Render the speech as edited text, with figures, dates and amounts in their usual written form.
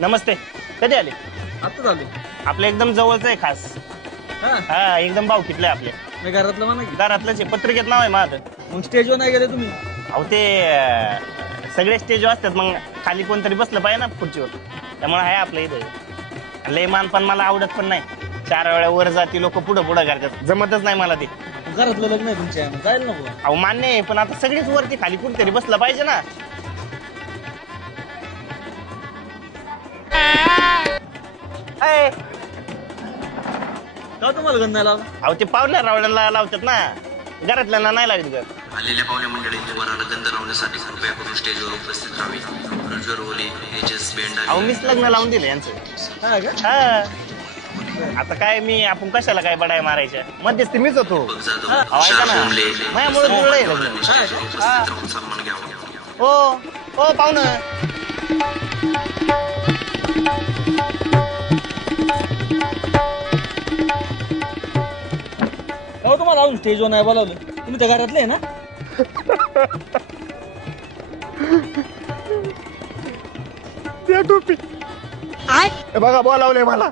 नमस्ते. कधी आले? आता झाले. आपलं एकदम जवळच आहे खास. हा एकदम भावकीतलं आहे आपले. मी घरातलं म्हणा की. घरातलंच आहे. पत्रिकेत नाव आहे माझं. मग स्टेजवर नाही गेले तुम्ही? अहो ते सगळे स्टेजवर असतात, मग खाली कोणतरी बसलं पाहिजे ना खुर्चीवर. त्यामुळे आहे आपलं इथं. लय मानपान मला आवडत पण नाही. 4 वेळा वर जाती लोक पुढं करतात, जमतच नाही मला ते. घरातलं लग्न आहे तुमच्या, जायला नको? अहो मान्य आहे, पण आता सगळीच वरती खाली कुठेतरी बसलं पाहिजे ना. हाय. का तुम्हाला गण नाही लावला? अहो ते पाहुण्या रावड्याला लावतात ना, घरातल्यांना नाही लागत घर. आलेल्या पाहुण्या मंडळींनी वराला गंध लावण्यासाठी कृपया करून स्टेजवर उपस्थित राहावे. प्रज्वल ओली, एच.एस. बेंडाले. अहो मीच लग्न लावून दिलं यांचं. हा का? हा. आता काय आपण कशाला काय बडाय मारायच्या, मध्यस्थी मीच होतो. जाधव, अहो, ऐका शाह ना. भोमले, माझ्यामुळे जुळलंय लग्न. पाहुण्यांनी स्टेजवर उपस्थित राहून सन्मान घ्यावा. हो पाहुणं. हो तुम्हाला अजून स्टेजवर नाही बोलावलं? तुम्ही त्या घरातले आहे ना? त्या टोपी बघा बोलावलंय मला.